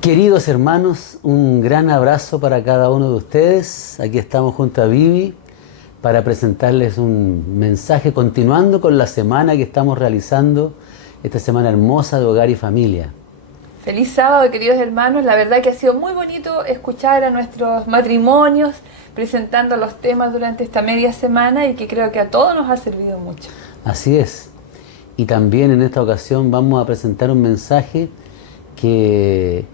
Queridos hermanos, un gran abrazo para cada uno de ustedes. Aquí estamos junto a Vivi para presentarles un mensaje continuando con la semana que estamos realizando, esta semana hermosa de hogar y familia. Feliz sábado, queridos hermanos. La verdad que ha sido muy bonito escuchar a nuestros matrimonios presentando los temas durante esta media semana y que creo que a todos nos ha servido mucho. Así es. Y también en esta ocasión vamos a presentar un mensaje que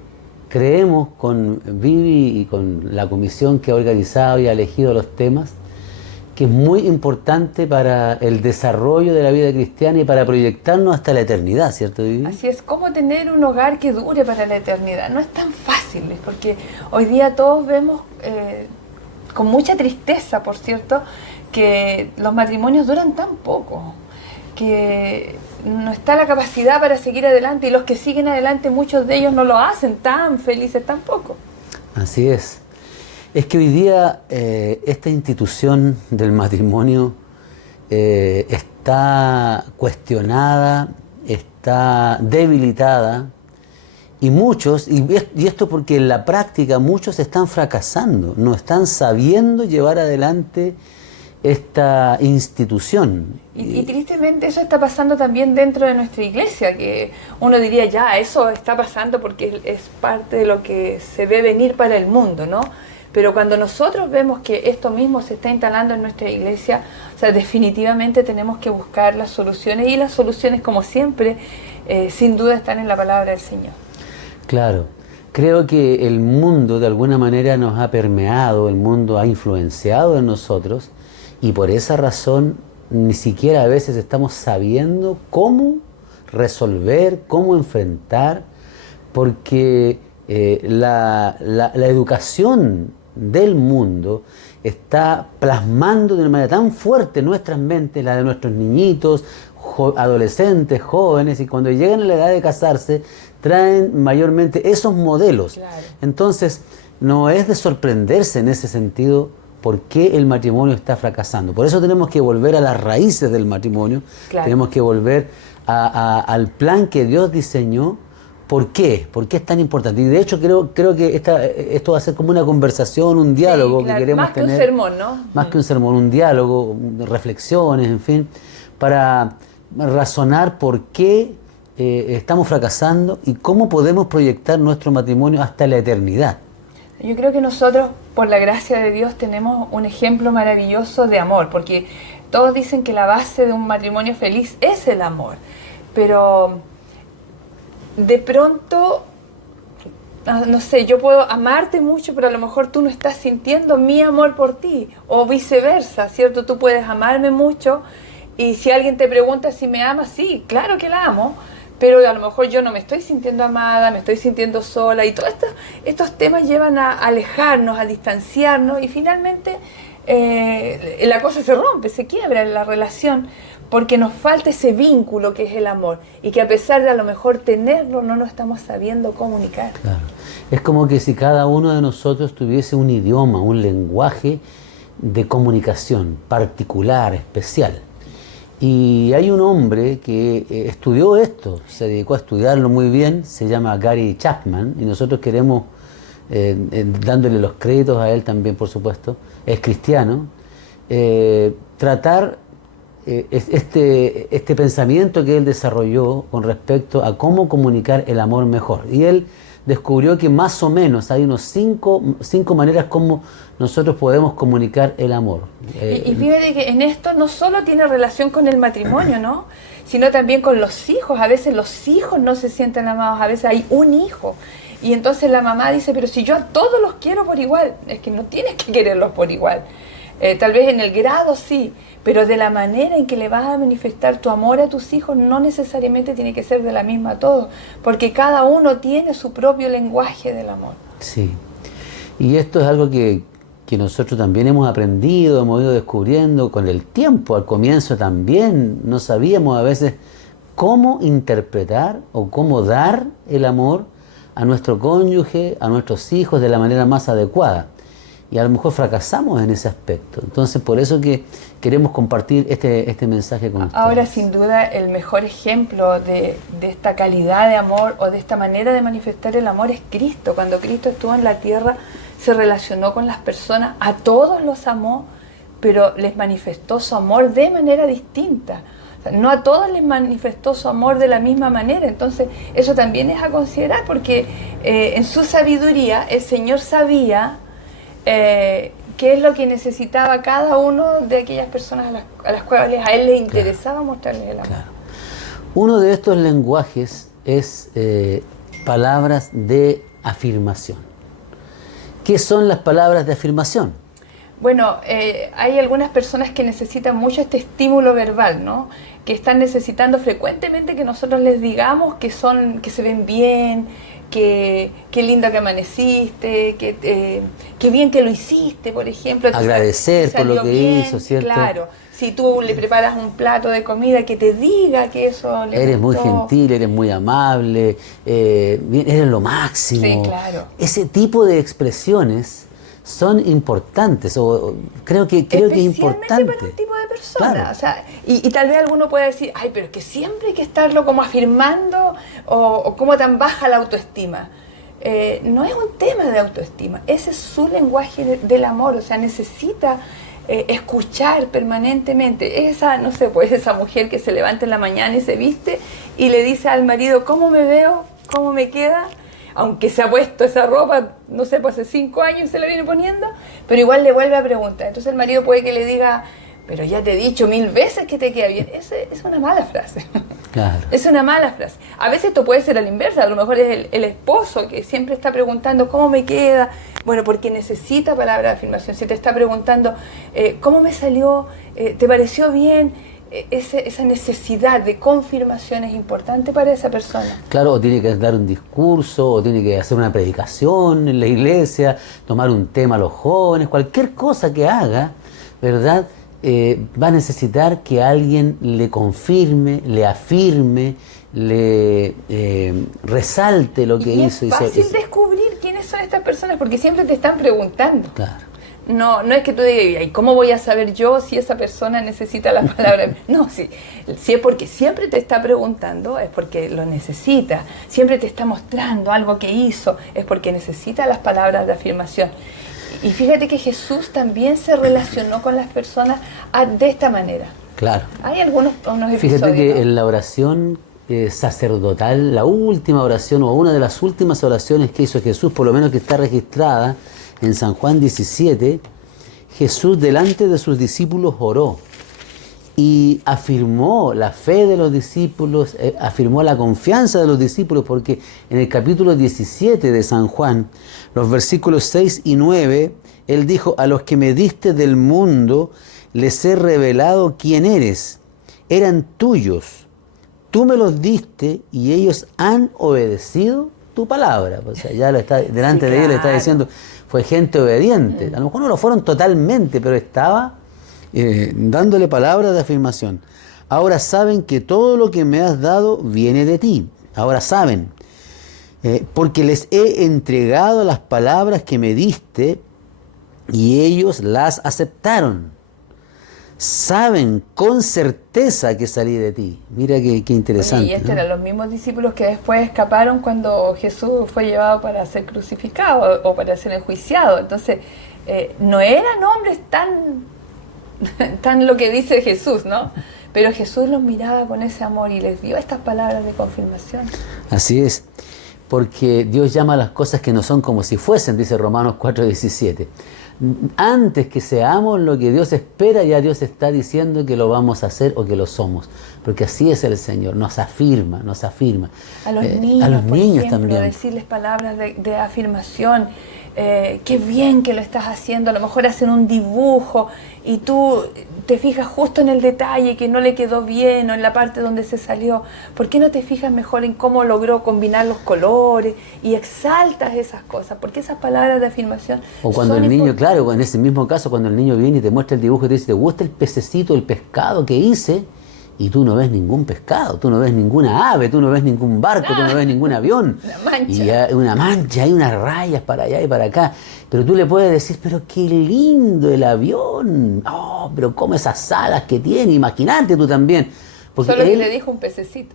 creemos con Vivi y con la comisión que ha organizado y ha elegido los temas, que es muy importante para el desarrollo de la vida cristiana y para proyectarnos hasta la eternidad, ¿cierto, Vivi? Así es, cómo tener un hogar que dure para la eternidad. No es tan fácil, porque hoy día todos vemos con mucha tristeza, por cierto, que los matrimonios duran tan poco, que no está la capacidad para seguir adelante, y los que siguen adelante, muchos de ellos no lo hacen tan felices tampoco. Así es. Es que hoy día esta institución del matrimonio está cuestionada, está debilitada, y muchos, y esto porque en la práctica muchos están fracasando, no están sabiendo llevar adelante esta institución. Y tristemente eso está pasando también dentro de nuestra iglesia, que uno diría, ya, eso está pasando porque es parte de lo que se ve venir para el mundo, ¿no? Pero cuando nosotros vemos que esto mismo se está instalando en nuestra iglesia, o sea, definitivamente tenemos que buscar las soluciones, y las soluciones, como siempre, sin duda están en la palabra del Señor. Claro. Creo que el mundo de alguna manera nos ha permeado, el mundo ha influenciado en nosotros, y por esa razón ni siquiera a veces estamos sabiendo cómo resolver, cómo enfrentar, porque la educación del mundo está plasmando de una manera tan fuerte nuestras mentes, la de nuestros niñitos, adolescentes, jóvenes, y cuando llegan a la edad de casarse traen mayormente esos modelos. Claro. Entonces no es de sorprenderse en ese sentido por qué el matrimonio está fracasando. Por eso tenemos que volver a las raíces del matrimonio. Claro. Tenemos que volver al plan que Dios diseñó. ¿Por qué? ¿Por qué es tan importante? Y de hecho creo que esto va a ser como una conversación, un diálogo, sí, claro, que queremos tener. Más que un sermón, ¿no? Más que un sermón, un diálogo, reflexiones, en fin, para razonar por qué estamos fracasando y cómo podemos proyectar nuestro matrimonio hasta la eternidad. Yo creo que nosotros, por la gracia de Dios, tenemos un ejemplo maravilloso de amor, porque todos dicen que la base de un matrimonio feliz es el amor, pero de pronto, no sé, yo puedo amarte mucho, pero a lo mejor tú no estás sintiendo mi amor por ti, o viceversa, ¿cierto? Tú puedes amarme mucho, y si alguien te pregunta si me amas, sí, claro que la amo, pero a lo mejor yo no me estoy sintiendo amada, me estoy sintiendo sola, y todos estos temas llevan a alejarnos, a distanciarnos, y finalmente la cosa se rompe, se quiebra la relación, porque nos falta ese vínculo que es el amor, y que a pesar de a lo mejor tenerlo, no nos estamos sabiendo comunicar. Claro. Es como que si cada uno de nosotros tuviese un idioma, un lenguaje de comunicación particular, especial. Y hay un hombre que estudió esto, se dedicó a estudiarlo muy bien, se llama Gary Chapman, y nosotros queremos, dándole los créditos a él también, por supuesto, es cristiano, tratar este pensamiento que él desarrolló con respecto a cómo comunicar el amor mejor. Y él descubrió que más o menos hay unos cinco maneras como nosotros podemos comunicar el amor. Y fíjate que en esto no solo tiene relación con el matrimonio, ¿no? Sino también con los hijos. A veces los hijos no se sienten amados, a veces hay un hijo. Y entonces la mamá dice, pero si yo a todos los quiero por igual. Es que no tienes que quererlos por igual. Tal vez en el grado sí, pero de la manera en que le vas a manifestar tu amor a tus hijos no necesariamente tiene que ser de la misma a todos, porque cada uno tiene su propio lenguaje del amor. Sí, y esto es algo que nosotros también hemos aprendido, hemos ido descubriendo con el tiempo. Al comienzo también no sabíamos a veces cómo interpretar o cómo dar el amor a nuestro cónyuge, a nuestros hijos de la manera más adecuada. y a lo mejor fracasamos en ese aspecto. Entonces, por eso que queremos compartir este mensaje con ustedes. Ahora, sin duda, el mejor ejemplo de esta calidad de amor o de esta manera de manifestar el amor es Cristo. Cuando Cristo estuvo en la tierra, se relacionó con las personas, a todos los amó, pero les manifestó su amor de manera distinta. O sea, no a todos les manifestó su amor de la misma manera. Entonces, eso también es a considerar, porque en su sabiduría el Señor sabía qué es lo que necesitaba cada uno de aquellas personas a las cuales a Él les interesaba mostrarles el amor. Claro. Uno de estos lenguajes es palabras de afirmación. ¿Qué son las palabras de afirmación? Bueno, hay algunas personas que necesitan mucho este estímulo verbal, ¿no? Que están necesitando frecuentemente que nosotros les digamos que se ven bien, que qué lindo que amaneciste, qué bien que lo hiciste, por ejemplo. Agradecer por lo que hizo, ¿cierto? Claro. Si tú le preparas un plato de comida, que te diga que eso le Eres gustó. muy gentil, eres muy amable, eres lo máximo. Sí, claro. Ese tipo de expresiones son importantes, o creo que es importante. Para un tipo de persona. Claro. O sea, y tal vez alguno pueda decir, ay, pero es que siempre hay que estarlo como afirmando, o cómo tan baja la autoestima. No es un tema de autoestima, ese es su lenguaje del amor. O sea, necesita escuchar permanentemente. No sé, pues esa mujer que se levanta en la mañana y se viste y le dice al marido, ¿cómo me veo? ¿Cómo me queda? Aunque se ha puesto esa ropa, no sé, pues hace 5 años se la viene poniendo, pero igual le vuelve a preguntar. Entonces el marido puede que le diga, pero ya te he dicho 1000 veces que te queda bien. Es una mala frase. Claro. Es una mala frase. A veces esto puede ser a la inversa, a lo mejor es el esposo que siempre está preguntando cómo me queda. Bueno, porque necesita palabra de afirmación. Si te está preguntando cómo me salió, te pareció bien, esa necesidad de confirmación es importante para esa persona. Claro, o tiene que dar un discurso, o tiene que hacer una predicación en la iglesia, tomar un tema a los jóvenes, cualquier cosa que haga, ¿verdad? Va a necesitar que alguien le confirme, le afirme, le resalte lo que hizo. Es fácil descubrir quiénes son estas personas, porque siempre te están preguntando. Claro. No es que tú digas, ¿y cómo voy a saber yo si esa persona necesita la palabra? No, si es porque siempre te está preguntando, es porque lo necesita. Siempre te está mostrando algo que hizo, es porque necesita las palabras de afirmación. Y fíjate que Jesús también se relacionó con las personas de esta manera. Claro. Hay unos episodios. Fíjate que ¿no? en la oración sacerdotal, la última oración o una de las últimas oraciones que hizo Jesús, por lo menos que está registrada en San Juan 17, Jesús delante de sus discípulos oró y afirmó la fe de los discípulos, afirmó la confianza de los discípulos, porque en el capítulo 17 de San Juan, los versículos 6 y 9, Él dijo, a los que me diste del mundo, les he revelado quién eres, eran tuyos, tú me los diste y ellos han obedecido tu palabra. O sea, ya lo está, delante de ellos le está diciendo, fue gente obediente. A lo mejor no lo fueron totalmente, pero estaba dándole palabras de afirmación. Ahora saben que todo lo que me has dado viene de ti. Ahora saben, porque les he entregado las palabras que me diste y ellos las aceptaron. Saben con certeza que salí de ti. Mira qué interesante. Oye, y estos eran los mismos discípulos que después escaparon cuando Jesús fue llevado para ser crucificado o para ser enjuiciado. Entonces, no eran hombres tan lo que dice Jesús, ¿no? Pero Jesús los miraba con ese amor y les dio estas palabras de confirmación. Así es, porque Dios llama a las cosas que no son como si fuesen, dice Romanos 4:17. Antes que seamos lo que Dios espera, ya Dios está diciendo que lo vamos a hacer o que lo somos. Porque así es el Señor, nos afirma. A los niños, por ejemplo, también. Decirles palabras de afirmación. Qué bien que lo estás haciendo. A lo mejor hacen un dibujo y tú te fijas justo en el detalle que no le quedó bien o en la parte donde se salió. ¿Por qué no te fijas mejor en cómo logró combinar los colores y exaltas esas cosas? Porque esas palabras de afirmación o cuando son el niño, importantes. claro, en ese mismo caso, cuando el niño viene y te muestra el dibujo y te dice, ¿te gusta el pececito, el pescado que hice? y tú no ves ningún pescado, tú no ves ninguna ave, tú no ves ningún barco, tú no ves ningún avión. Una mancha. Y hay una mancha, hay unas rayas para allá y para acá. Pero tú le puedes decir, pero qué lindo el avión. Oh, pero cómo esas alas que tiene, imagínate tú también. Porque Solo que le dijo un pececito.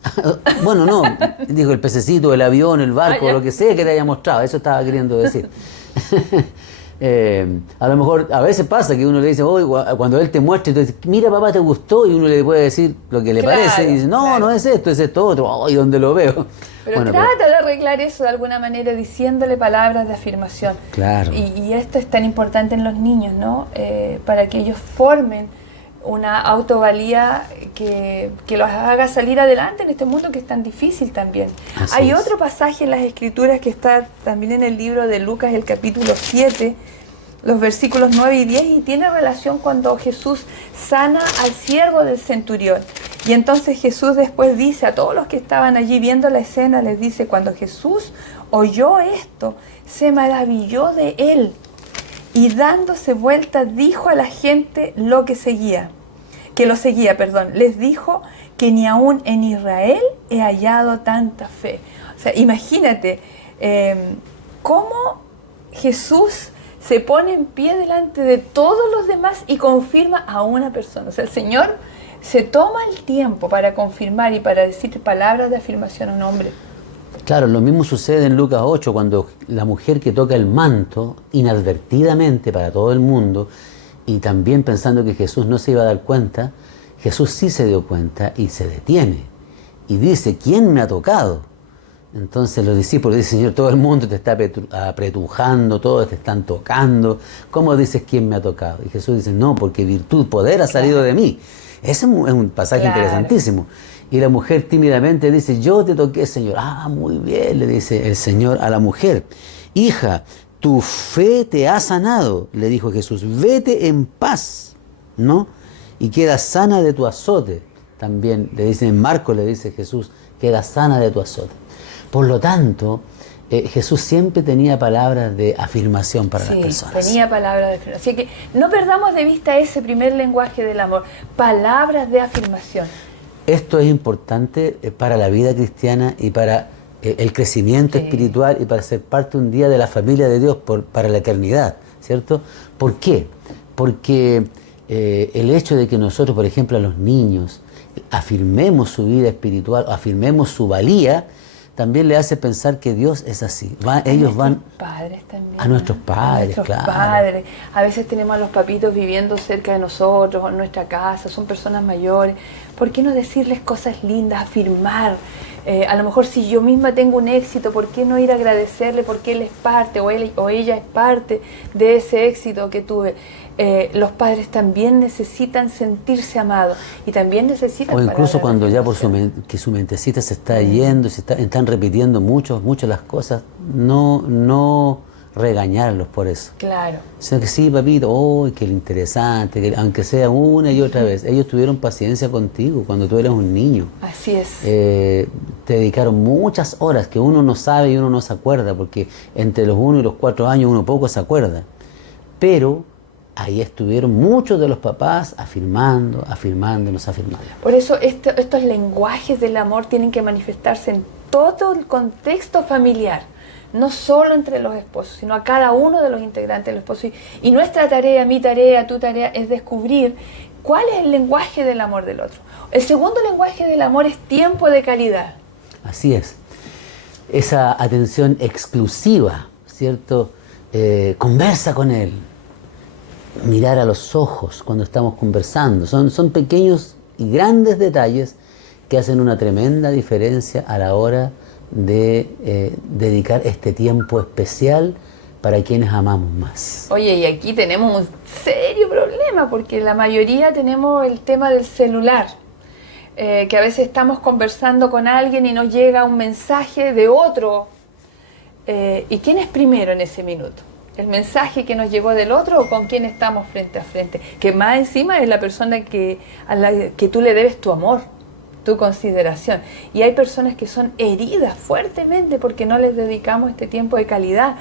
bueno, no, dijo el pececito, el avión, el barco, lo que sea que te haya mostrado, eso estaba queriendo decir. A lo mejor, a veces pasa que uno le dice, cuando él te muestra y tú dices, mira papá, ¿te gustó? Y uno le puede decir lo que le parece y dice, no, no es esto otro, ¿y dónde lo veo? Pero bueno, trata de arreglar eso de alguna manera diciéndole palabras de afirmación. Claro. Y esto es tan importante en los niños, ¿no? Para que ellos formen una autovalía que los haga salir adelante en este mundo que es tan difícil también. Hay otro pasaje en las Escrituras que está también en el libro de Lucas, el capítulo 7, los versículos 9 y 10, y tiene relación cuando Jesús sana al siervo del centurión. Y entonces Jesús después dice a todos los que estaban allí viendo la escena, les dice, cuando Jesús oyó esto, se maravilló de él. Y dándose vuelta dijo a la gente lo que lo seguía, les dijo que ni aún en Israel he hallado tanta fe. O sea, imagínate cómo Jesús se pone en pie delante de todos los demás y confirma a una persona. O sea, el Señor se toma el tiempo para confirmar y para decir palabras de afirmación a un hombre. Claro, lo mismo sucede en Lucas 8, cuando la mujer que toca el manto, inadvertidamente para todo el mundo, y también pensando que Jesús no se iba a dar cuenta, Jesús sí se dio cuenta y se detiene. Y dice, ¿quién me ha tocado? Entonces los discípulos dicen, Señor, todo el mundo te está apretujando, todos te están tocando. ¿Cómo dices quién me ha tocado? Y Jesús dice, no, porque virtud, poder ha salido de mí. Ese es un pasaje interesantísimo. Y la mujer tímidamente dice, yo te toqué, Señor. Ah, muy bien, le dice el Señor a la mujer. Hija, tu fe te ha sanado, le dijo Jesús. Vete en paz, ¿no? Y queda sana de tu azote. También le dice en Marcos, le dice Jesús, queda sana de tu azote. Por lo tanto, Jesús siempre tenía palabras de afirmación para las personas. Tenía palabras de afirmación. Así que no perdamos de vista ese primer lenguaje del amor, palabras de afirmación. Esto es importante para la vida cristiana y para el crecimiento espiritual y para ser parte un día de la familia de Dios para la eternidad, ¿cierto? ¿Por qué? Porque el hecho de que nosotros, por ejemplo, a los niños afirmemos su vida espiritual, afirmemos su valía, también le hace pensar que Dios es así. Ellos van padres también, a nuestros padres, claro. Padres. A veces tenemos a los papitos viviendo cerca de nosotros, en nuestra casa, son personas mayores. ¿Por qué no decirles cosas lindas, afirmar? A lo mejor si yo misma tengo un éxito, ¿por qué no ir a agradecerle porque él es parte o ella es parte de ese éxito que tuve? Los padres también necesitan sentirse amados y también necesitan... O incluso cuando ya que su mentecita se está yendo, están repitiendo mucho las cosas, no regañarlos por eso. Claro. Sino que sí, papito, qué interesante, que aunque sea una y otra vez, ellos tuvieron paciencia contigo cuando tú eras un niño. Así es. Te dedicaron muchas horas que uno no sabe y uno no se acuerda, porque entre los 1 y los 4 años uno poco se acuerda. Pero ahí estuvieron muchos de los papás afirmándonos. Por eso estos lenguajes del amor tienen que manifestarse en todo el contexto familiar, no solo entre los esposos, sino a cada uno de los integrantes del esposo. Y nuestra tarea, mi tarea, tu tarea, es descubrir cuál es el lenguaje del amor del otro. El segundo lenguaje del amor es tiempo de calidad. Así es. Esa atención exclusiva, ¿cierto? Conversa con él. Mirar a los ojos cuando estamos conversando. Son pequeños y grandes detalles que hacen una tremenda diferencia a la hora de dedicar este tiempo especial para quienes amamos más. Oye, y aquí tenemos un serio problema porque la mayoría tenemos el tema del celular, que a veces estamos conversando con alguien y nos llega un mensaje de otro. ¿Y quién es primero en ese minuto? ¿El mensaje que nos llegó del otro o con quién estamos frente a frente? Que más encima es la persona a la que tú le debes tu amor, tu consideración. Y hay personas que son heridas fuertemente porque no les dedicamos este tiempo de calidad.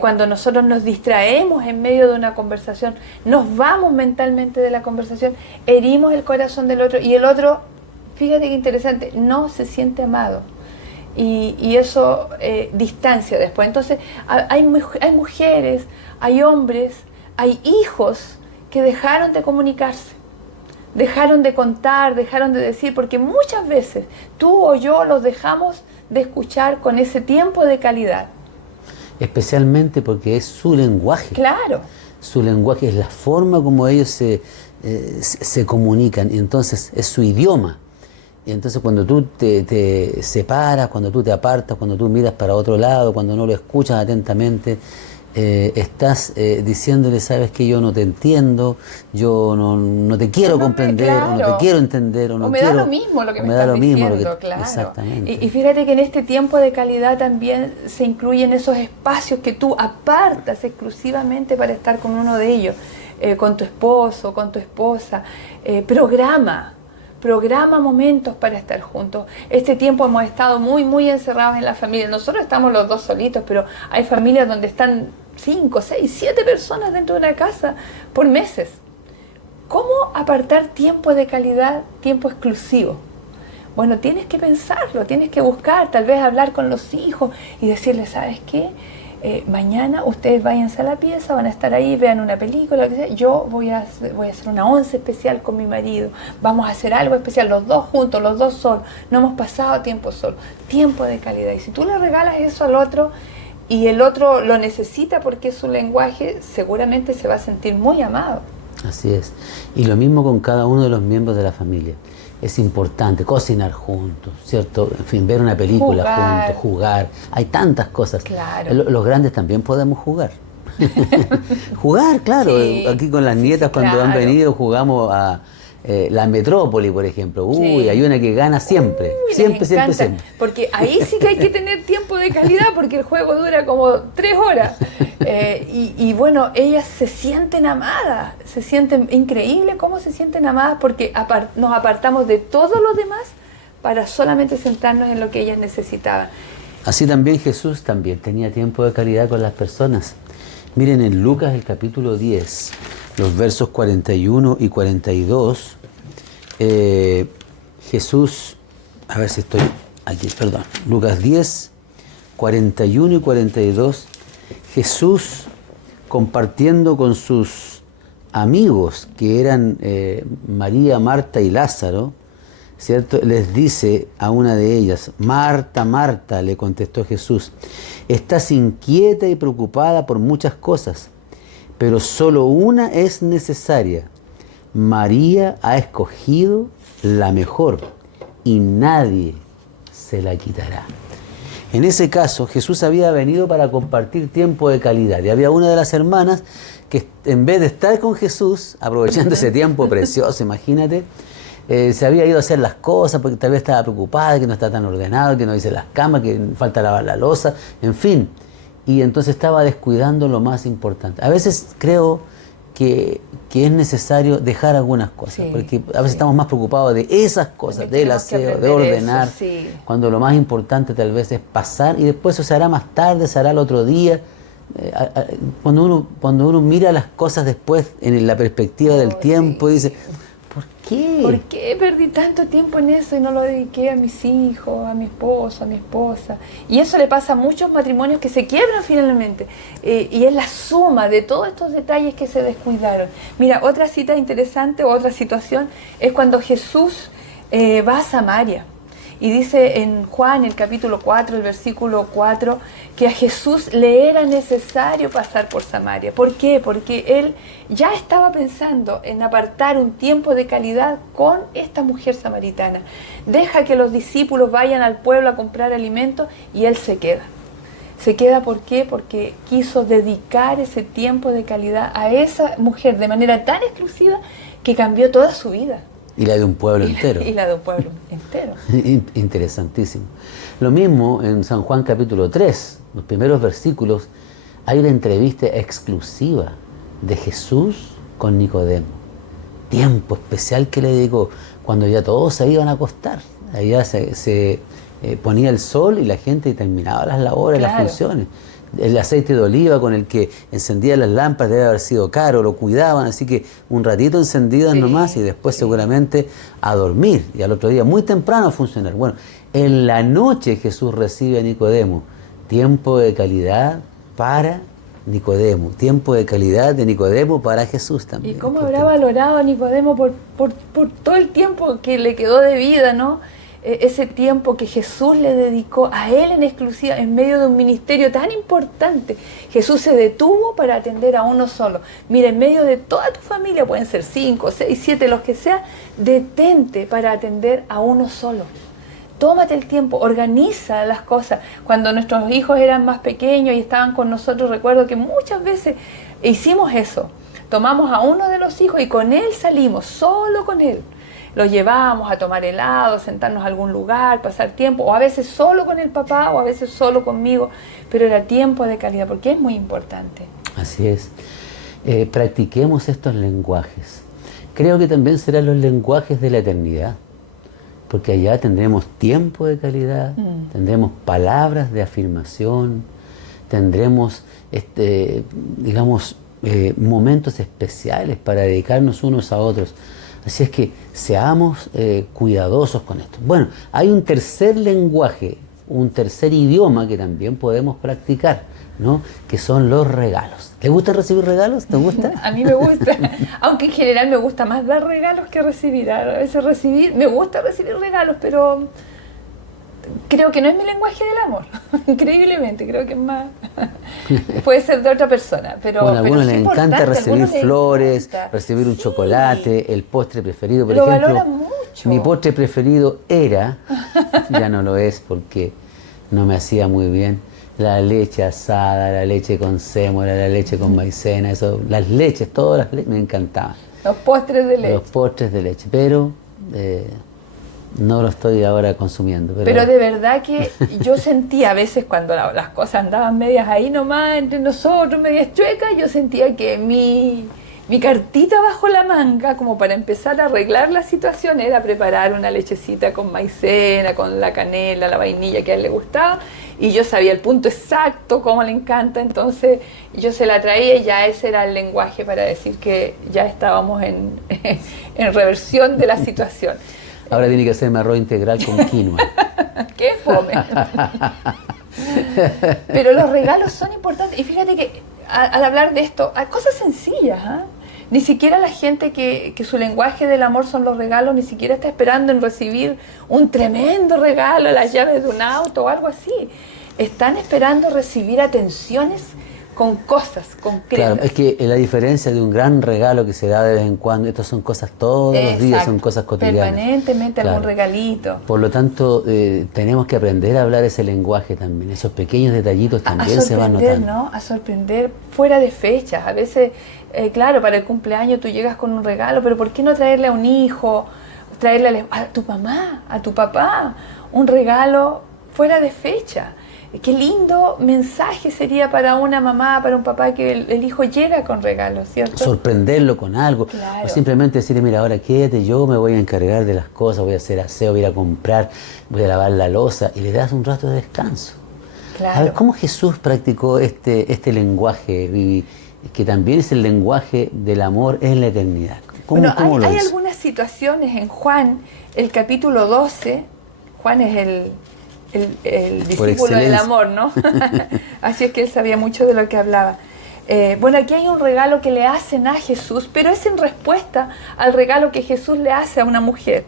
Cuando nosotros nos distraemos en medio de una conversación, nos vamos mentalmente de la conversación, herimos el corazón del otro y el otro fíjate qué interesante, no se siente amado. Y eso distancia después. Entonces hay mujeres, hay hombres, hay hijos que dejaron de comunicarse, dejaron de contar, dejaron de decir, porque muchas veces tú o yo los dejamos de escuchar con ese tiempo de calidad. Especialmente porque es su lenguaje. Claro. Su lenguaje es la forma como ellos se comunican, y entonces es su idioma. Y entonces cuando tú te separas, cuando tú te apartas, cuando tú miras para otro lado, cuando no lo escuchas atentamente, estás diciéndole, sabes que yo no te entiendo, yo no te quiero comprender, claro, o no te quiero entender, o no me quiero, da lo mismo lo que me estás diciendo, claro. Exactamente. Y fíjate que en este tiempo de calidad también se incluyen esos espacios que tú apartas exclusivamente para estar con uno de ellos, con tu esposo, con tu esposa. Programa momentos para estar juntos. Este tiempo hemos estado muy encerrados en la familia. Nosotros estamos los dos solitos, pero hay familias donde están 5, 6, 7 personas dentro de una casa por meses. ¿Cómo apartar tiempo de calidad, tiempo exclusivo? Bueno, tienes que pensarlo, tienes que buscar, tal vez hablar con los hijos y decirles, ¿sabes qué? Mañana ustedes váyanse a la pieza, van a estar ahí, vean una película, lo que sea. Yo voy a hacer una once especial con mi marido, vamos a hacer algo especial, los dos juntos, los dos solos, no hemos pasado tiempo solos, tiempo de calidad. Y si tú le regalas eso al otro y el otro lo necesita porque es su lenguaje, seguramente se va a sentir muy amado. Así es. Y lo mismo con cada uno de los miembros de la familia. Es importante cocinar juntos, ¿cierto? En fin, ver una película juntos, jugar. Hay tantas cosas. Claro. Los grandes también podemos jugar. Jugar, claro. Sí, aquí con las nietas cuando claro. han venido jugamos a la Metrópoli, por ejemplo. Sí. Hay una que gana siempre. Siempre. Porque ahí sí que hay que tener tiempo de calidad porque el juego dura como 3 horas. Y bueno, ellas se sienten amadas, se sienten increíbles cómo se sienten amadas porque nos apartamos de todo lo demás para solamente centrarnos en lo que ellas necesitaban. Así también Jesús también tenía tiempo de calidad con las personas. Miren en Lucas el capítulo 10, los versos 41 y 42, Jesús, a ver si estoy aquí, perdón, Lucas 10, 41 y 42, Jesús compartiendo con sus amigos que eran María, Marta y Lázaro, ¿cierto? Les dice a una de ellas, Marta, Marta, le contestó Jesús, estás inquieta y preocupada por muchas cosas, pero solo una es necesaria. María ha escogido la mejor y nadie se la quitará. En ese caso, Jesús había venido para compartir tiempo de calidad. Y había una de las hermanas que en vez de estar con Jesús, aprovechando ese tiempo precioso, imagínate, se había ido a hacer las cosas porque tal vez estaba preocupada, que no está tan ordenado, que no dice las camas, que falta lavar la loza, en fin. Y entonces estaba descuidando lo más importante. A veces creo que es necesario dejar algunas cosas, porque a veces estamos más preocupados de esas cosas, del aseo, de ordenar, eso, cuando lo más importante tal vez es pasar y después eso se hará más tarde, se hará el otro día. Cuando uno mira las cosas después en la perspectiva del tiempo, dice, ¿por qué? ¿Por qué perdí tanto tiempo en eso y no lo dediqué a mis hijos, a mi esposo, a mi esposa? Y eso le pasa a muchos matrimonios que se quiebran finalmente. Y es la suma de todos estos detalles que se descuidaron. Mira, otra cita interesante o otra situación es cuando Jesús va a Samaria. Y dice en Juan, el capítulo 4, el versículo 4, que a Jesús le era necesario pasar por Samaria. ¿Por qué? Porque él ya estaba pensando en apartar un tiempo de calidad con esta mujer samaritana. Deja que los discípulos vayan al pueblo a comprar alimentos y él se queda. ¿Se queda por qué? Porque quiso dedicar ese tiempo de calidad a esa mujer de manera tan exclusiva que cambió toda su vida. Y la de un pueblo entero. Y la de un pueblo entero. Interesantísimo. Lo mismo en San Juan capítulo 3, los primeros versículos, hay una entrevista exclusiva de Jesús con Nicodemo. Tiempo especial que le dedicó cuando ya todos se iban a acostar. Allá se ponía el sol y la gente terminaba las labores, Claro. las funciones. El aceite de oliva con el que encendían las lámparas debe haber sido caro, lo cuidaban, así que un ratito encendidas Sí, nomás y después sí. seguramente a dormir y al otro día muy temprano a funcionar. Bueno, en la noche Jesús recibe a Nicodemo, tiempo de calidad para Nicodemo, tiempo de calidad de Nicodemo para Jesús ¿Y también. cómo habrá valorado a Nicodemo por todo el tiempo que le quedó de vida, ¿no? Ese tiempo que Jesús le dedicó a él en exclusiva, en medio de un ministerio tan importante. Jesús se detuvo para atender a uno solo. Mira, en medio de toda tu familia, pueden ser 5, 6, 7, los que sea, detente para atender a uno solo. Tómate el tiempo, organiza las cosas. Cuando nuestros hijos eran más pequeños y estaban con nosotros, recuerdo que muchas veces hicimos eso. Tomamos a uno de los hijos y con él salimos, solo con él. Lo llevábamos a tomar helado, sentarnos a algún lugar, pasar tiempo, o a veces solo con el papá, o a veces solo conmigo, pero era tiempo de calidad, porque es muy importante. Así es. Practiquemos estos lenguajes. Creo que también serán los lenguajes de la eternidad, porque allá tendremos tiempo de calidad, tendremos palabras de afirmación, tendremos, digamos, momentos especiales para dedicarnos unos a otros. Así es que seamos cuidadosos con esto. Bueno, hay un tercer lenguaje, un tercer idioma que también podemos practicar, ¿no? Que son los regalos. ¿Te gusta recibir regalos? ¿Te gusta? A mí me gusta, aunque en general me gusta más dar regalos que recibir. A veces me gusta recibir regalos, pero creo que no es mi lenguaje del amor. Increíblemente, creo que es más... Puede ser de otra persona, pero... Bueno, a algunos es les encanta importante, recibir a algunos les flores, encanta. recibir un Sí. chocolate, el postre preferido. Por Lo ejemplo, valoran mucho. mi postre preferido era, ya no lo es porque no me hacía muy bien, la leche asada, la leche con sémola, la leche con maicena, eso, las leches, todas las leches, me encantaban. Los postres de leche. Los postres de leche, pero no lo estoy ahora consumiendo. Pero de verdad que yo sentía a veces cuando las cosas andaban medias ahí nomás entre nosotros, medias chuecas, yo sentía que mi cartita bajo la manga, como para empezar a arreglar la situación, era preparar una lechecita con maicena, con la canela, la vainilla que a él le gustaba, y yo sabía el punto exacto, cómo le encanta, entonces yo se la traía y ya ese era el lenguaje para decir que ya estábamos en reversión de la situación. Ahora tiene que hacerme arroz integral con quinoa. ¡Qué fome! Pero los regalos son importantes. Y fíjate que al hablar de esto, hay cosas sencillas. Ni siquiera la gente que su lenguaje del amor son los regalos, ni siquiera está esperando en recibir un tremendo regalo, las llaves de un auto o algo así. Están esperando recibir atenciones con cosas concretas. Claro, es que la diferencia de un gran regalo que se da de vez en cuando, estas son cosas todos los días, son cosas cotidianas. Permanentemente algún regalito. Por lo tanto, tenemos que aprender a hablar ese lenguaje también. Esos pequeños detallitos también se van notando. ¿No? A sorprender fuera de fechas. A veces, claro, para el cumpleaños tú llegas con un regalo, pero ¿por qué no traerle a un hijo, traerle a tu mamá, a tu papá, un regalo fuera de fecha? Qué lindo mensaje sería para una mamá, para un papá, que el hijo llega con regalos, ¿cierto? Sorprenderlo con algo. Claro. O simplemente decirle, mira, ahora quédate, yo me voy a encargar de las cosas, voy a hacer aseo, voy a ir a comprar, voy a lavar la loza, y le das un rato de descanso. Claro. A ver, ¿cómo Jesús practicó este lenguaje, Vivi, que también es el lenguaje del amor en la eternidad? ¿Cómo lo hay hizo? algunas situaciones en Juan, el capítulo 12, Juan es el discípulo del amor, ¿no? Así es que él sabía mucho de lo que hablaba. Bueno, aquí hay un regalo que le hacen a Jesús, pero es en respuesta al regalo que Jesús le hace a una mujer.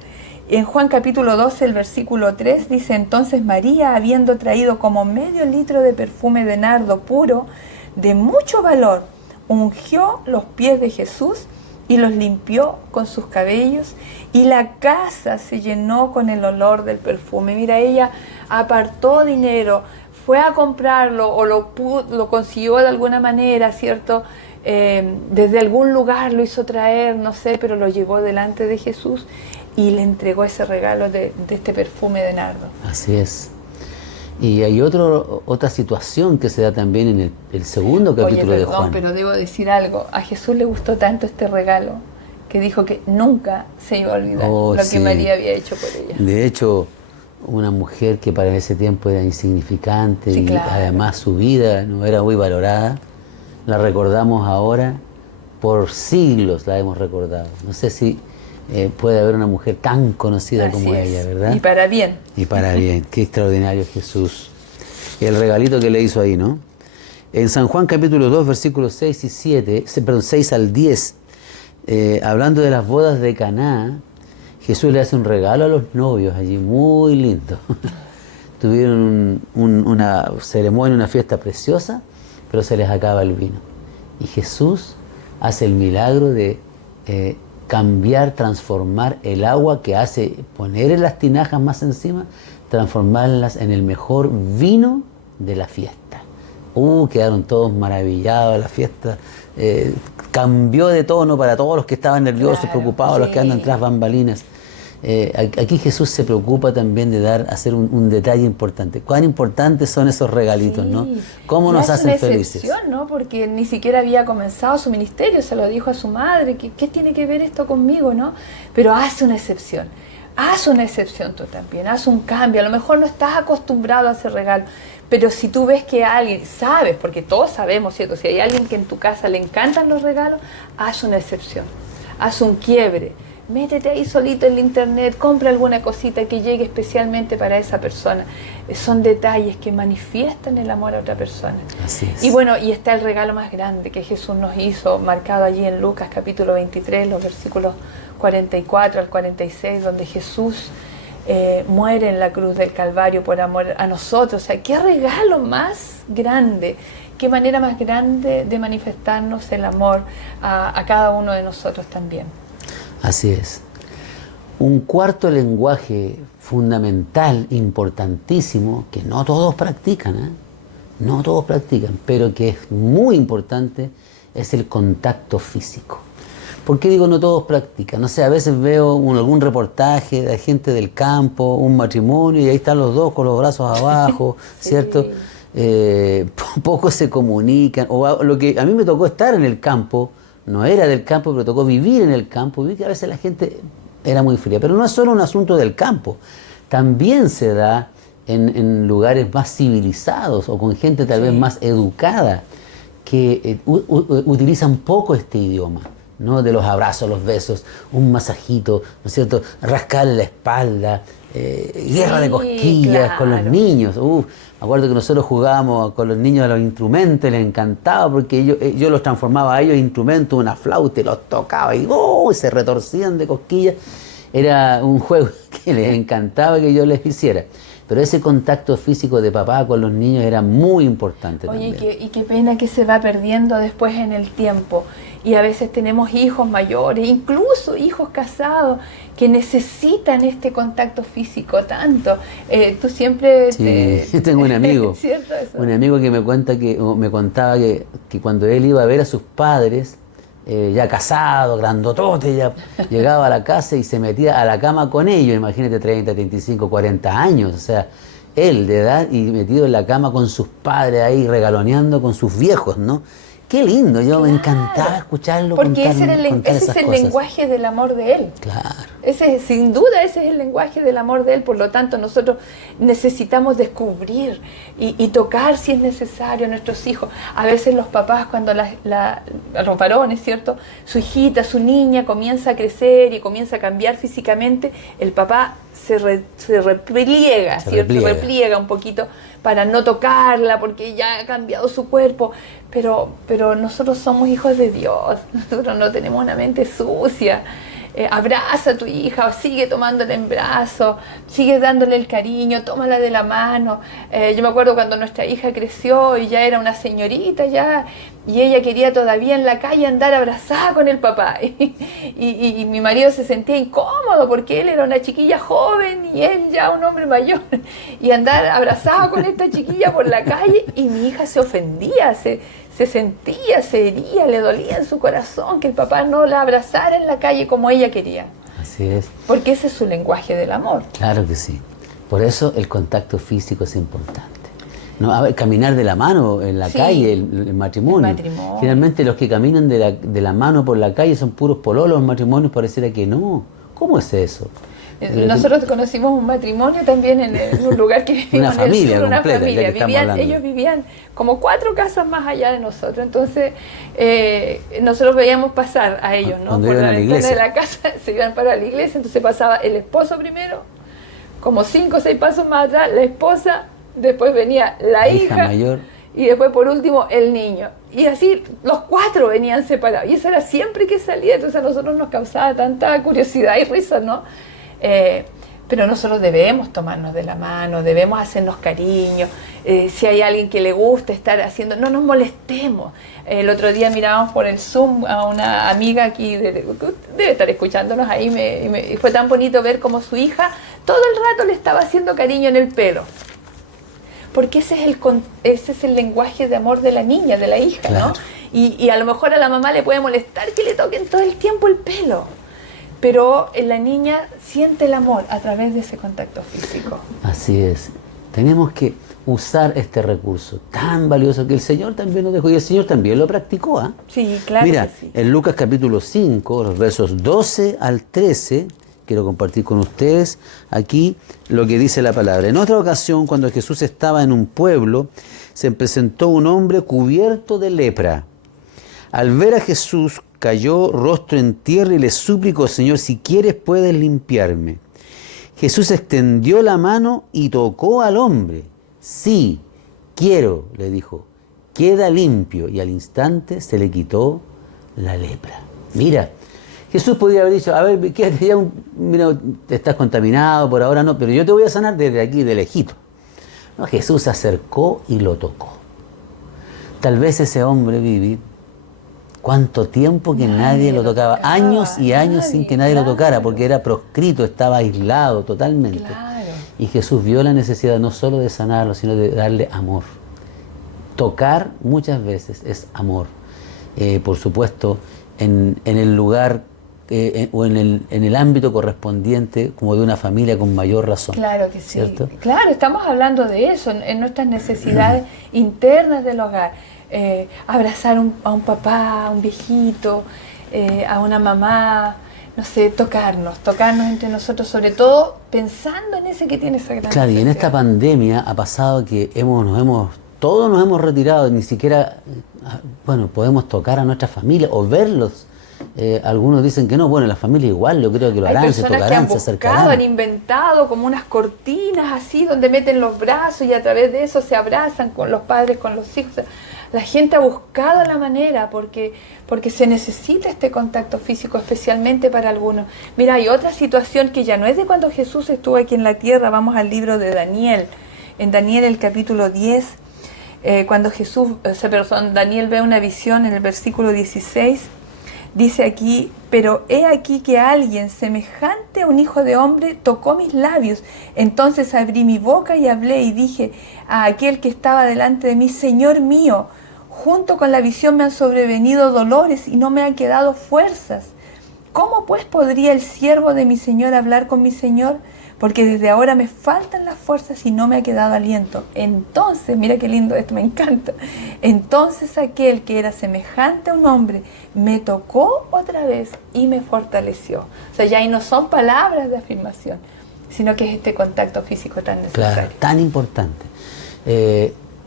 En Juan capítulo 12, el versículo 3, dice: entonces María, habiendo traído como medio litro de perfume de nardo puro, de mucho valor, ungió los pies de Jesús y los limpió con sus cabellos, y la casa se llenó con el olor del perfume. Mira, ella apartó dinero, fue a comprarlo o lo consiguió de alguna manera, ¿cierto? Desde algún lugar lo hizo traer, no sé, pero lo llevó delante de Jesús y le entregó ese regalo de este perfume de nardo. Así es. Y hay otra situación que se da también en el segundo capítulo de Juan. Pero debo decir algo. A Jesús le gustó tanto este regalo que dijo que nunca se iba a olvidar lo que María había hecho por ella. De hecho, una mujer que para ese tiempo era insignificante Sí, y claro. además su vida no era muy valorada. La recordamos ahora, por siglos la hemos recordado. No sé si puede haber una mujer tan conocida Así como es. ella, ¿verdad? Y para bien. Y para bien, qué extraordinario Jesús. El regalito que le hizo ahí, ¿no? En San Juan capítulo 2, versículos 6 y 7, perdón, 6 al 10, hablando de las bodas de Caná, Jesús le hace un regalo a los novios allí, muy lindo. Tuvieron una ceremonia, una fiesta preciosa, pero se les acaba el vino. Y Jesús hace el milagro de cambiar, transformar el agua que hace poner en las tinajas más encima, transformarlas en el mejor vino de la fiesta. Quedaron todos maravillados, la fiesta cambió de tono para todos los que estaban nerviosos, Claro, preocupados, sí. los que andan tras bambalinas. Aquí Jesús se preocupa también de hacer un detalle importante. ¿Cuán importantes son esos regalitos, Sí. no? ¿Cómo Y nos hace hacen una felices? excepción, ¿no? Porque ni siquiera había comenzado su ministerio, se lo dijo a su madre, ¿qué tiene que ver esto conmigo, no? Pero hace una excepción. Haz una excepción tú también, haz un cambio. A lo mejor no estás acostumbrado a hacer regalo, pero si tú ves que alguien, sabes, porque todos sabemos, ¿cierto? Si hay alguien que en tu casa le encantan los regalos, haz una excepción, haz un quiebre. Métete ahí solito en la internet, compra alguna cosita que llegue especialmente para esa persona. Son detalles que manifiestan el amor a otra persona. Así es. Y bueno, y está el regalo más grande que Jesús nos hizo, marcado allí en Lucas capítulo 23, los versículos 44 al 46, donde Jesús muere en la cruz del Calvario por amor a nosotros. O sea, qué regalo más grande, qué manera más grande de manifestarnos el amor a cada uno de nosotros también. Así es. Un cuarto lenguaje fundamental, importantísimo, que no todos practican, no todos practican, pero que es muy importante, es el contacto físico. ¿Por qué digo no todos practican? No sé, a veces veo algún reportaje de gente del campo, un matrimonio, y ahí están los dos con los brazos abajo, Sí. ¿cierto? Pocos se comunican, o lo que a mí me tocó estar en el campo, no era del campo, pero tocó vivir en el campo, vi que a veces la gente era muy fría, pero no es solo un asunto del campo, también se da en lugares más civilizados o con gente tal vez más educada, que utilizan poco este idioma, ¿no? De los abrazos, los besos, un masajito, ¿no es cierto? Rascarle la espalda, guerra de cosquillas con los niños. Me acuerdo que nosotros jugábamos con los niños a los instrumentos, les encantaba porque yo los transformaba a ellos en instrumentos, una flauta, y los tocaba y se retorcían de cosquillas. Era un juego que les encantaba que yo les hiciera. Pero ese contacto físico de papá con los niños era muy importante. Oye, también. y qué pena que se va perdiendo después en el tiempo. Y a veces tenemos hijos mayores, incluso hijos casados, que necesitan este contacto físico tanto. Tú siempre... Sí, tengo un amigo, ¿Cierto eso? un amigo que me contaba que cuando él iba a ver a sus padres, ya casado, grandotote, ya llegaba a la casa y se metía a la cama con ellos, imagínate 30, 35, 40 años, o sea, él de edad y metido en la cama con sus padres ahí regaloneando con sus viejos, ¿no? Qué lindo, yo me encantaba escucharlo porque contar, ese contar es esas el cosas. lenguaje del amor de él. Claro. Sin duda ese es el lenguaje del amor de él, por lo tanto nosotros necesitamos descubrir y tocar si es necesario a nuestros hijos. A veces los papás cuando a los varones, ¿cierto? Su hijita, su niña comienza a crecer y comienza a cambiar físicamente, el papá se repliega, ¿cierto? Se repliega un poquito para no tocarla porque ya ha cambiado su cuerpo, pero nosotros somos hijos de Dios, nosotros no tenemos una mente sucia. Abraza a tu hija, sigue tomándola en brazos, sigue dándole el cariño, tómala de la mano. Yo me acuerdo cuando nuestra hija creció y ya era una señorita ya, y ella quería todavía en la calle andar abrazada con el papá. Y mi marido se sentía incómodo porque él era una chiquilla joven y él ya un hombre mayor. Y andar abrazado con esta chiquilla por la calle, y mi hija se ofendía, se sentía, se hería, le dolía en su corazón que el papá no la abrazara en la calle como ella quería. Así es. Porque ese es su lenguaje del amor. Claro que sí. Por eso el contacto físico es importante. No, a ver, caminar de la mano en la calle, el matrimonio. Generalmente los que caminan de la mano por la calle son puros pololos, matrimonios, pareciera que no. ¿Cómo es eso? Nosotros conocimos un matrimonio también en un lugar que vivimos una familia en el sur, una completa, familia. ya que Ellos vivían como 4 casas más allá de nosotros. Entonces, nosotros veíamos pasar a ellos, ¿no? Cuando Por iban la a la ventana iglesia. de la casa, se iban para la iglesia, entonces pasaba el esposo primero, como 5 o 6 pasos más atrás, la esposa, después venía la hija mayor. y después por último el niño. Y así los 4 venían separados. Y eso era siempre que salía, entonces a nosotros nos causaba tanta curiosidad y risa, ¿no? Pero nosotros debemos tomarnos de la mano, debemos hacernos cariño. Si hay alguien que le gusta estar haciendo, no nos molestemos. El otro día mirábamos por el Zoom a una amiga aquí, debe estar escuchándonos ahí, y fue tan bonito ver cómo su hija todo el rato le estaba haciendo cariño en el pelo. Porque ese es el lenguaje de amor de la niña, de la hija, claro, ¿no? Y a lo mejor a la mamá le puede molestar que le toquen todo el tiempo el pelo. Pero la niña siente el amor a través de ese contacto físico. Así es. Tenemos que usar este recurso tan valioso que el Señor también nos dejó y el Señor también lo practicó. ¿Eh? Sí, claro. Mira, que sí. en Lucas capítulo 5, los versos 12 al 13, quiero compartir con ustedes aquí lo que dice la palabra. En otra ocasión, cuando Jesús estaba en un pueblo, se presentó un hombre cubierto de lepra. Al ver a Jesús, cayó rostro en tierra y le suplicó: Señor, si quieres puedes limpiarme. Jesús extendió la mano y tocó al hombre. Sí, quiero, le dijo, queda limpio. Y al instante se le quitó la lepra. Mira, Jesús podría haber dicho: a ver, quédate ya, mira, estás contaminado, por ahora no, pero yo te voy a sanar desde aquí, de lejito. No, Jesús se acercó y lo tocó. Tal vez ese hombre vivía cuánto tiempo que nadie lo tocaba, años y años sin que nadie lo tocara, porque era proscrito, estaba aislado totalmente. Claro. Y Jesús vio la necesidad no solo de sanarlo, sino de darle amor. Tocar muchas veces es amor. Por supuesto, en el lugar o en el ámbito correspondiente, como de una familia, con mayor razón. Claro que sí. ¿Cierto? Claro, estamos hablando de eso, en nuestras necesidades internas del hogar. Abrazar a un papá, a un viejito, a una mamá, no sé, tocarnos entre nosotros, sobre todo pensando en ese que tiene esa gran Claro, y en necesidad. esta pandemia ha pasado que todos nos hemos retirado, ni siquiera, podemos tocar a nuestra familia o verlos. Algunos dicen que no, bueno, la familia igual, yo creo que lo Hay harán, se personas que tocarán, han se buscado, acercarán. han inventado como unas cortinas así, donde meten los brazos y a través de eso se abrazan con los padres, con los hijos. O sea, la gente ha buscado la manera porque se necesita este contacto físico, especialmente para algunos. Mira, hay otra situación que ya no es de cuando Jesús estuvo aquí en la tierra. Vamos al libro de Daniel. En Daniel, el capítulo 10, cuando Daniel ve una visión en el versículo 16, dice aquí: pero he aquí que alguien semejante a un hijo de hombre tocó mis labios. Entonces abrí mi boca y hablé y dije a aquel que estaba delante de mí: Señor mío, junto con la visión me han sobrevenido dolores y no me han quedado fuerzas. ¿Cómo pues podría el siervo de mi Señor hablar con mi Señor? Porque desde ahora me faltan las fuerzas y no me ha quedado aliento. Entonces, mira qué lindo esto, me encanta. Entonces aquel que era semejante a un hombre me tocó otra vez y me fortaleció. O sea, ya ahí no son palabras de afirmación, sino que es este contacto físico tan necesario. Claro, tan importante.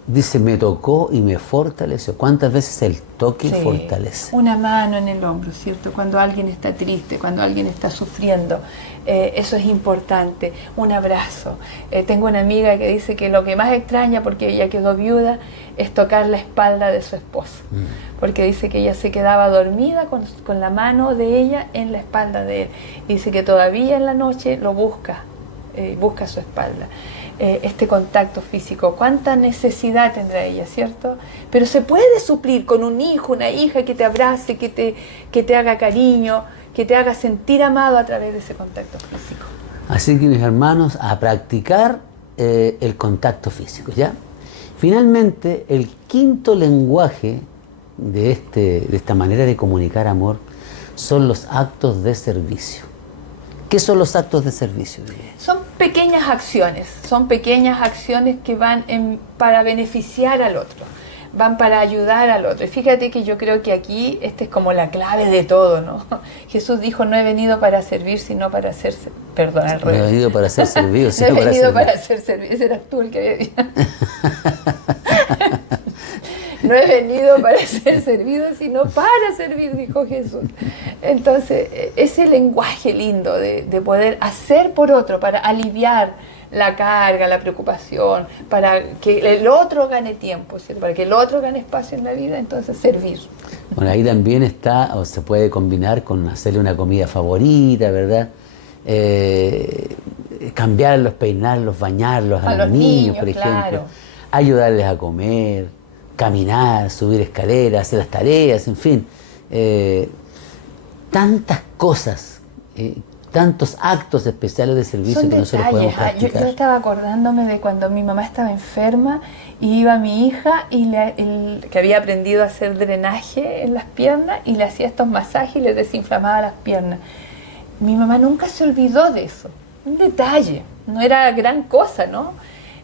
Dice, me tocó y me fortaleció. ¿Cuántas veces el toque fortalece? Una mano en el hombro, ¿cierto? Cuando alguien está triste, cuando alguien está sufriendo, eso es importante. Un abrazo. Tengo una amiga que dice que lo que más extraña, porque ella quedó viuda, es tocar la espalda de su esposo. Porque dice que ella se quedaba dormida con la mano de ella en la espalda de él. Dice que todavía en la noche lo busca su espalda. Este contacto físico, cuánta necesidad tendrá ella, ¿cierto? Pero se puede suplir con un hijo, una hija que te abrace, que te haga cariño, que te haga sentir amado a través de ese contacto físico. Así que, mis hermanos, a practicar el contacto físico, ¿ya? Finalmente, el quinto lenguaje de esta manera de comunicar amor son los actos de servicio. ¿Qué son los actos de servicio? Son pequeñas acciones que van para beneficiar al otro. van para ayudar al otro. Y fíjate que yo creo que aquí esta es como la clave de todo, ¿no? Jesús dijo, no he venido para servir, sino para ser, perdón, al revés. No he venido para ser servido, no sino he venido para para ser servido. Ese eras tú el que había dicho. No he venido para ser servido, sino para servir, dijo Jesús. Entonces, ese lenguaje lindo de poder hacer por otro, para aliviar la carga, la preocupación, para que el otro gane tiempo, ¿cierto? Para que el otro gane espacio en la vida, entonces servir. Bueno, ahí también está, o se puede combinar con hacerle una comida favorita, ¿verdad? Cambiarlos, peinarlos, bañarlos a los niños, por ejemplo. Claro. Ayudarles a comer, caminar, subir escaleras, hacer las tareas, en fin. Tantas cosas, tantos actos especiales de servicio. Son que nosotros podemos practicar. Yo estaba acordándome de cuando mi mamá estaba enferma y iba mi hija y que había aprendido a hacer drenaje en las piernas y le hacía estos masajes y le desinflamaba las piernas. Mi mamá nunca se olvidó de eso. Un detalle, no era gran cosa, ¿no?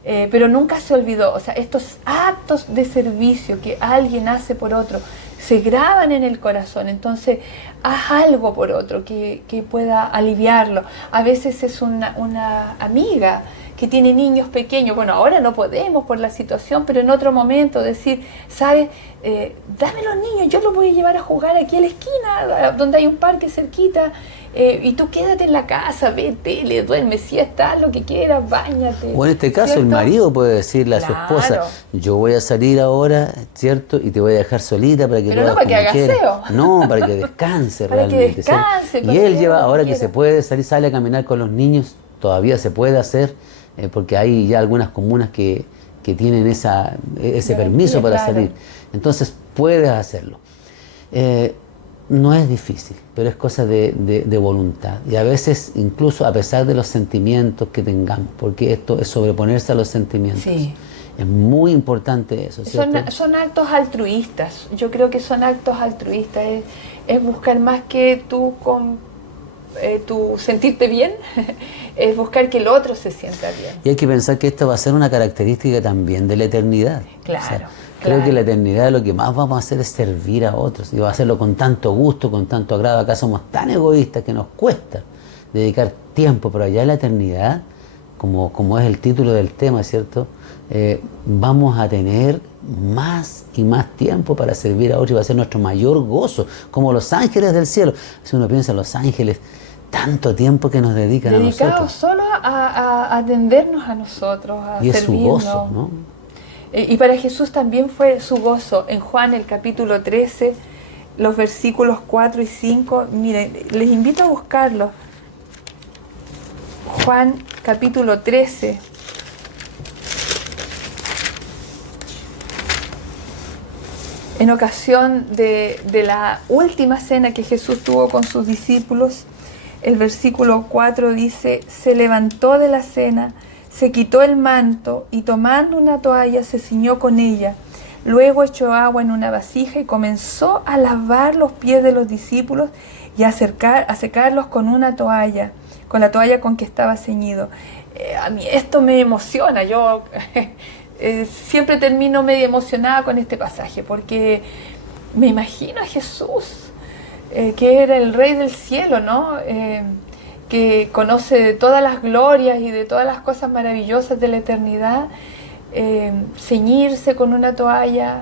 Pero nunca se olvidó. O sea, estos actos de servicio que alguien hace por otro se graban en el corazón. Entonces, haz algo por otro que pueda aliviarlo. A veces es una amiga que tiene niños pequeños. Bueno, ahora no podemos por la situación, pero en otro momento decir, ¿sabes? Dame los niños, yo los voy a llevar a jugar aquí a la esquina, donde hay un parque cerquita, y tú quédate en la casa, ve tele, duerme, siesta, haz lo que quieras, báñate. O en este caso, ¿cierto? El marido puede decirle a su esposa, yo voy a salir ahora, ¿cierto? Y te voy a dejar solita para que pero tú no para que hagas aseo. No, para que descanse para realmente. Que descanse, y él lleva, ahora que se puede salir, sale a caminar con los niños, todavía se puede hacer, porque hay ya algunas comunas que tienen ese permiso para salir. Entonces puedes hacerlo. No es difícil, pero es cosa de voluntad. Y a veces, incluso a pesar de los sentimientos que tengamos, porque esto es sobreponerse a los sentimientos. Sí. Es muy importante eso, ¿cierto? Son actos altruistas. Yo creo que son actos altruistas. Es buscar más que tú con tu sentirte bien, es buscar que el otro se sienta bien. Y hay que pensar que esto va a ser una característica también de la eternidad. Claro. O sea, creo que la eternidad lo que más vamos a hacer es servir a otros. Y va a hacerlo con tanto gusto, con tanto agrado. Acá somos tan egoístas que nos cuesta dedicar tiempo, pero allá en la eternidad, como es el título del tema, ¿cierto? Vamos a tener más y más tiempo para servir a otros y va a ser nuestro mayor gozo, como los ángeles del cielo. Si uno piensa en los ángeles, tanto tiempo que nos dedican a nosotros. Dedicados solo a atendernos a nosotros, a y servirnos. Es su gozo, ¿no? Y para Jesús también fue su gozo. En Juan, el capítulo 13, los versículos 4 y 5, miren, les invito a buscarlos. Juan, capítulo 13. En ocasión de la última cena que Jesús tuvo con sus discípulos, el versículo 4 dice, se levantó de la cena, se quitó el manto y tomando una toalla se ciñó con ella. Luego echó agua en una vasija y comenzó a lavar los pies de los discípulos y a secarlos con una toalla, con la toalla con que estaba ceñido. A mí esto me emociona, yo siempre termino medio emocionada con este pasaje, porque me imagino a Jesús, que era el Rey del cielo, ¿no? Que conoce de todas las glorias y de todas las cosas maravillosas de la eternidad, ceñirse con una toalla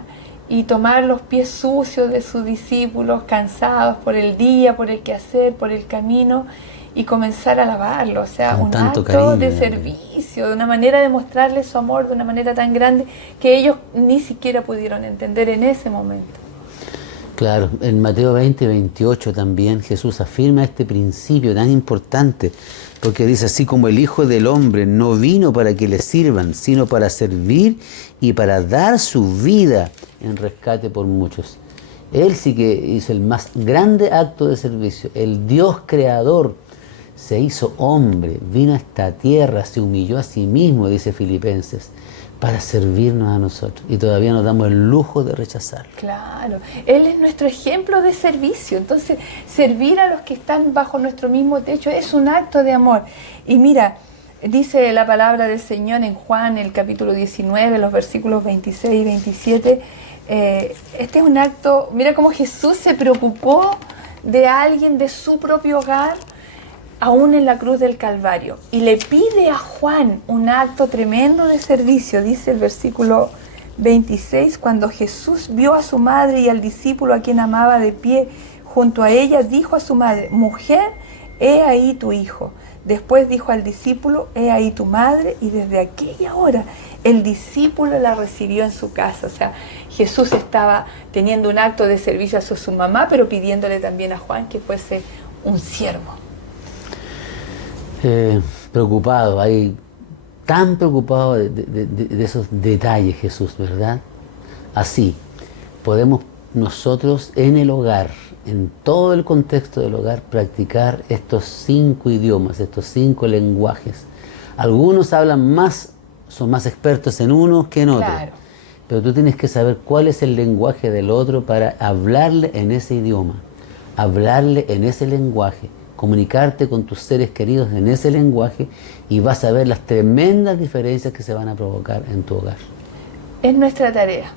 y tomar los pies sucios de sus discípulos, cansados por el día, por el quehacer, por el camino, y comenzar a lavarlo. O sea, un acto cariño, de servicio, de una manera de mostrarles su amor de una manera tan grande que ellos ni siquiera pudieron entender en ese momento. Claro, en Mateo 20, 28 también Jesús afirma este principio tan importante, porque dice, así como el Hijo del Hombre no vino para que le sirvan, sino para servir y para dar su vida en rescate por muchos. Él sí que hizo el más grande acto de servicio. El Dios creador se hizo hombre, vino a esta tierra, se humilló a sí mismo, dice Filipenses, para servirnos a nosotros. Y todavía nos damos el lujo de rechazarlo. Claro, Él es nuestro ejemplo de servicio. Entonces, servir a los que están bajo nuestro mismo techo es un acto de amor. Y mira, Dice la palabra del Señor en Juan, el capítulo 19, los versículos 26 y 27. Este es un acto, mira cómo Jesús se preocupó de alguien de su propio hogar, aún en la cruz del Calvario. Y le pide a Juan un acto tremendo de servicio. Dice el versículo 26, cuando Jesús vio a su madre y al discípulo a quien amaba de pie junto a ella, dijo a su madre: mujer, he ahí tu hijo. Después dijo al discípulo: he ahí tu madre. Y desde aquella hora el discípulo la recibió en su casa. O sea, Jesús estaba teniendo un acto de servicio hacia su mamá, pero pidiéndole también a Juan que fuese un siervo. Preocupado, tan preocupado de esos detalles Jesús, ¿verdad? Así podemos nosotros en el hogar, en todo el contexto del hogar, practicar estos 5 idiomas, estos 5 lenguajes. Algunos hablan más, son más expertos en unos que en otros. Claro. Pero tú tienes que saber cuál es el lenguaje del otro para hablarle en ese idioma, hablarle en ese lenguaje, comunicarte con tus seres queridos en ese lenguaje, y vas a ver las tremendas diferencias que se van a provocar en tu hogar. Es nuestra tarea.